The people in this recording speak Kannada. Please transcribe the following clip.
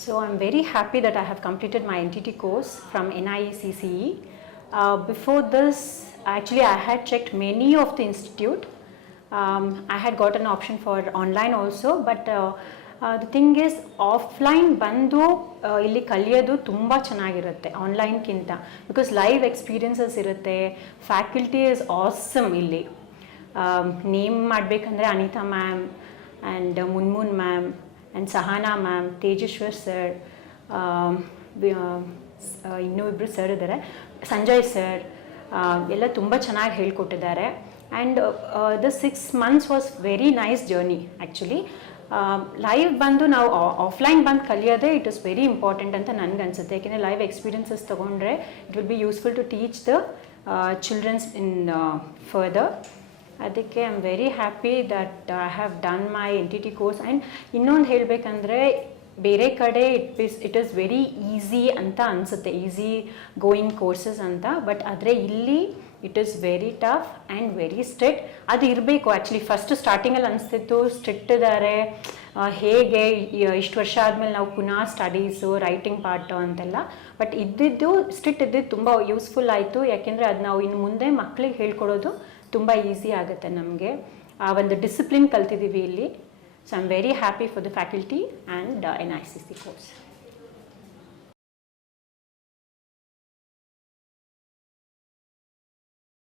So I'm very happy that I have completed my NTT course from NIECCE. Before this, actually I had checked many of the institute. I had got an option for online also, but the thing is offline ಬಂದು ಇಲ್ಲಿ ಕಲಿಯೋದು ತುಂಬ ಚೆನ್ನಾಗಿರುತ್ತೆ ಆನ್ಲೈನ್ಗಿಂತ, ಬಿಕಾಸ್ ಲೈವ್ ಎಕ್ಸ್ಪೀರಿಯನ್ಸಸ್ ಇರುತ್ತೆ. ಫ್ಯಾಕಲ್ಟಿ ಇಸ್ ಆಸಮ್ ಇಲ್ಲಿ. ನೇಮ್ ಮಾಡಬೇಕಂದ್ರೆ Anita ma'am and Munmun ma'am and Sahana ma'am, Tejeshwar sir, ಇನ್ನೂ ಇಬ್ಬರು ಸರ್ ಇದ್ದಾರೆ, ಸಂಜಯ್ ಸರ್, ಎಲ್ಲ ತುಂಬ ಚೆನ್ನಾಗಿ ಹೇಳ್ಕೊಟ್ಟಿದ್ದಾರೆ. And the 6 months was very nice journey actually. Live ಬಂದು ನಾವು ಆಫ್ಲೈನ್ ಬಂದು ಕಲಿಯೋದೇ ಇಟ್ ಇಸ್ ವೆರಿ ಇಂಪಾರ್ಟೆಂಟ್ ಅಂತ ನನಗನ್ಸುತ್ತೆ. ಯಾಕೆಂದರೆ ಲೈವ್ ಎಕ್ಸ್ಪೀರಿಯನ್ಸಸ್ ತೊಗೊಂಡ್ರೆ it will be useful to teach the childrens in further. ಅದಕ್ಕೆ I am very happy that I have done my NTT course. And ಇನ್ನೊಂದು ಹೇಳಬೇಕಂದ್ರೆ ಬೇರೆ ಕಡೆ ಇಟ್ ಈಸ್ ವೆರಿ ಈಸಿ ಅಂತ ಅನಿಸುತ್ತೆ, ಈಸಿ ಗೋಯಿಂಗ್ ಕೋರ್ಸಸ್ ಅಂತ. ಬಟ್ ಆದರೆ ಇಲ್ಲಿ it is very tough and very strict. ಅದು ಇರಬೇಕು ಆ್ಯಕ್ಚುಲಿ. ಫಸ್ಟ್ ಸ್ಟಾರ್ಟಿಂಗಲ್ಲಿ ಅನಿಸ್ತಿತ್ತು ಸ್ಟ್ರಿಕ್ಟ್ ಇದ್ದಾರೆ, ಹೇಗೆ ಇಷ್ಟು ವರ್ಷ ಆದಮೇಲೆ ನಾವು ಪುನಃ ಸ್ಟಡೀಸು, ರೈಟಿಂಗ್ ಪಾರ್ಟು ಅಂತೆಲ್ಲ. ಬಟ್ ಇದ್ದಿದ್ದು ಸ್ಟ್ರಿಕ್ಟ್ ಇದ್ದಿದ್ದು ತುಂಬ ಯೂಸ್ಫುಲ್ ಆಯಿತು. ಯಾಕೆಂದರೆ ಅದು ನಾವು ಇನ್ನು ಮುಂದೆ ಮಕ್ಕಳಿಗೆ ಹೇಳ್ಕೊಡೋದು ತುಂಬ ಈಸಿ ಆಗುತ್ತೆ ನಮಗೆ. ಆ ಒಂದು ಡಿಸಿಪ್ಲಿನ್ ಕಲ್ತಿದ್ದೀವಿ ಇಲ್ಲಿ. So I'm very happy for the faculty and NICCE course.